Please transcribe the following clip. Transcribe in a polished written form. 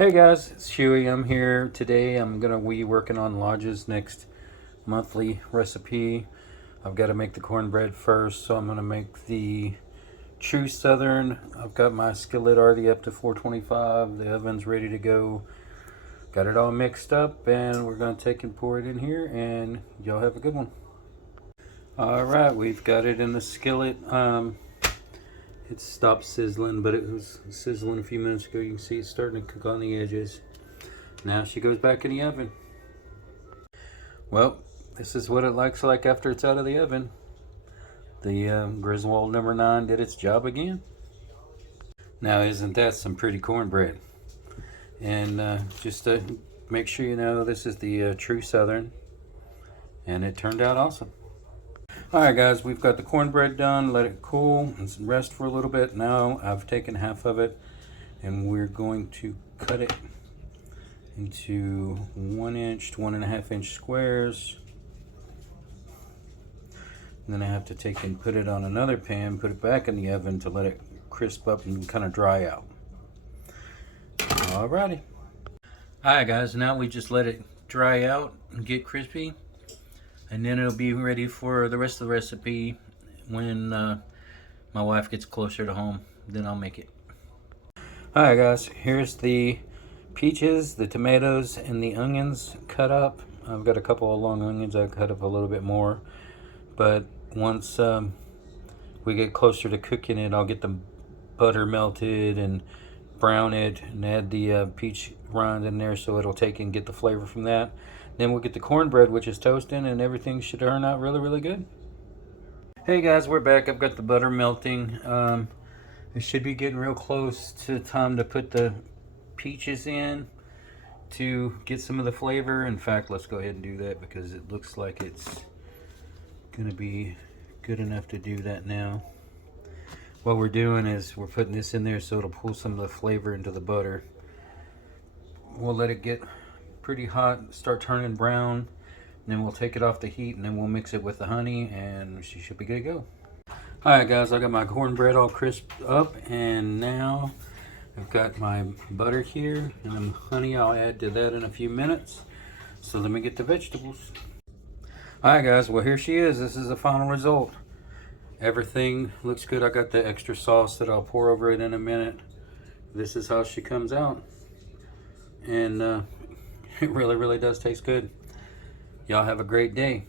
Hey guys, it's Huey. I'm here today. I'm gonna be working on Lodge's next monthly recipe. I've got to make the cornbread first, so I'm gonna make the true southern. I've got my skillet already up to 425. The oven's ready to go. Got it all mixed up, and we're gonna take and pour it in here. And y'all have a good one. All right, we've got it in the skillet. It stopped sizzling, but it was sizzling a few minutes ago. You can see it's starting to cook on the edges. Now she goes back in the oven. Well, this is what it looks like after it's out of the oven. The Griswold number 9 did its job again. Now isn't that some pretty cornbread? And just to make sure you know, this is the true southern, and it turned out awesome. Alright guys, we've got the cornbread done. Let it cool and rest for a little bit. Now I've taken half of it and we're going to cut it into 1 inch to 1.5 inch squares. And then I have to take and put it on another pan, put it back in the oven to let it crisp up and kind of dry out. Alrighty. Alright guys, now we just let it dry out and get crispy. And then it'll be ready for the rest of the recipe when my wife gets closer to home. Then I'll make it. Alright guys, here's the peaches, the tomatoes, and the onions cut up. I've got a couple of long onions I cut up a little bit more. But once we get closer to cooking it, I'll get the butter melted and brown it and add the peach rind in there so it'll take and get the flavor from that. Then we'll get the cornbread, which is toasting, and everything should turn out really good. Hey guys, we're back. I've got the butter melting. It should be getting real close to time to put the peaches in to get some of the flavor. In fact, let's go ahead and do that because it looks like it's gonna be good enough to do that now. What we're doing is we're putting this in there so it'll pull some of the flavor into the butter. We'll let it get pretty hot, start turning brown, and then we'll take it off the heat and then we'll mix it with the honey and she should be good to go. Alright guys, I got my cornbread all crisped up, and now I've got my butter here and then honey I'll add to that in a few minutes. So let me get the vegetables. Alright guys, well here she is. This is the final result. Everything looks good. I got the extra sauce that I'll pour over it in a minute. This is how she comes out. And it really does taste good. Y'all have a great day.